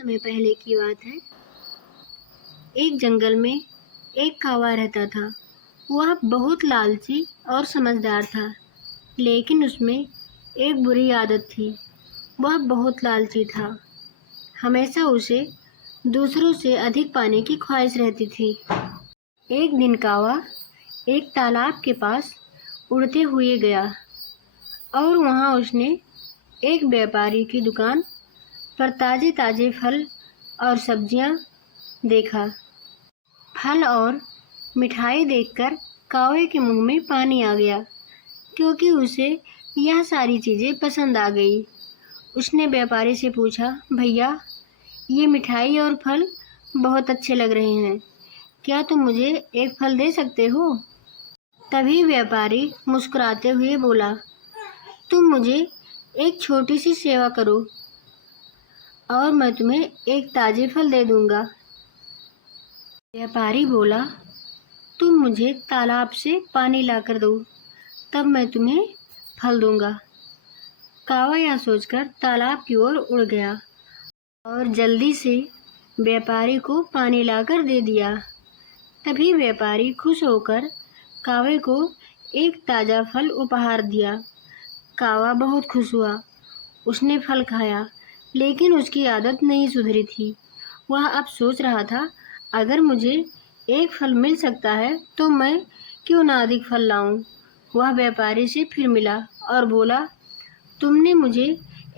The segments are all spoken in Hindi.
समय पहले की बात है। एक जंगल में एक कौवा रहता था। वह बहुत लालची और समझदार था, लेकिन उसमें एक बुरी आदत थी। वह बहुत लालची था। हमेशा उसे दूसरों से अधिक पाने की ख्वाहिश रहती थी। एक दिन कौवा एक तालाब के पास उड़ते हुए गया और वहाँ उसने एक व्यापारी की दुकान पर ताजे ताजे फल और सब्जियां देखा। फल और मिठाई देखकर कौवे के मुंह में पानी आ गया, क्योंकि उसे यह सारी चीजें पसंद आ गई। उसने व्यापारी से पूछा, भैया, ये मिठाई और फल बहुत अच्छे लग रहे हैं, क्या तुम मुझे एक फल दे सकते हो? तभी व्यापारी मुस्कुराते हुए बोला, तुम मुझे एक छोटी सी सेवा करो और मैं तुम्हें एक ताजे फल दे दूंगा। व्यापारी बोला, तुम मुझे तालाब से पानी लाकर दो, तब मैं तुम्हें फल दूंगा। कौवा यह सोचकर तालाब की ओर उड़ गया और जल्दी से व्यापारी को पानी लाकर दे दिया। तभी व्यापारी खुश होकर कौवे को एक ताजा फल उपहार दिया। कौवा बहुत खुश हुआ। उसने फल खाया, लेकिन उसकी आदत नहीं सुधरी थी। वह अब सोच रहा था, अगर मुझे एक फल मिल सकता है तो मैं क्यों ना अधिक फल लाऊं। वह व्यापारी से फिर मिला और बोला, तुमने मुझे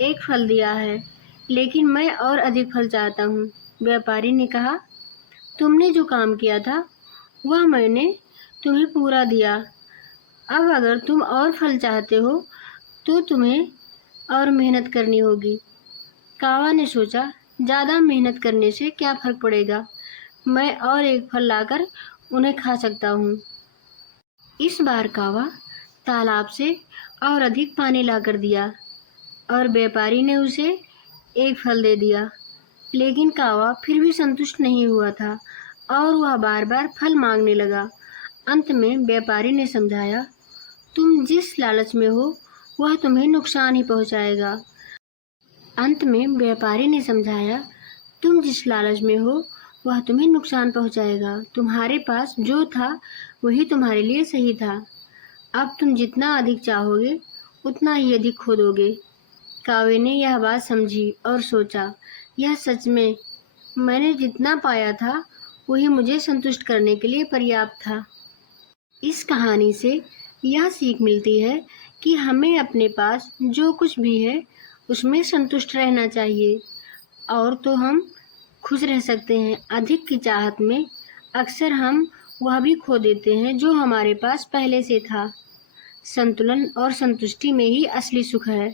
एक फल दिया है, लेकिन मैं और अधिक फल चाहता हूँ। व्यापारी ने कहा, तुमने जो काम किया था वह मैंने तुम्हें पूरा दिया। अब अगर तुम और फल चाहते हो तो तुम्हें और मेहनत करनी होगी। कौवा ने सोचा, ज़्यादा मेहनत करने से क्या फर्क पड़ेगा, मैं और एक फल लाकर उन्हें खा सकता हूँ। इस बार कौवा तालाब से और अधिक पानी लाकर दिया और व्यापारी ने उसे एक फल दे दिया। लेकिन कौवा फिर भी संतुष्ट नहीं हुआ था और वह बार बार फल मांगने लगा। अंत में व्यापारी ने समझाया, तुम जिस लालच में हो वह तुम्हें नुकसान ही पहुंचाएगा। तुम जिस लालच में हो वह तुम्हें नुकसान पहुंचाएगा। तुम्हारे पास जो था वही तुम्हारे लिए सही था। अब तुम जितना अधिक चाहोगे उतना ही अधिक खोदोगे। कौवे ने यह बात समझी और सोचा, यह सच में मैंने जितना पाया था वही मुझे संतुष्ट करने के लिए पर्याप्त था। इस कहानी से यह सीख मिलती है कि हमें अपने पास जो कुछ भी है उसमें संतुष्ट रहना चाहिए, और तो हम खुश रह सकते हैं। अधिक की चाहत में अक्सर हम वह भी खो देते हैं जो हमारे पास पहले से था। संतुलन और संतुष्टि में ही असली सुख है।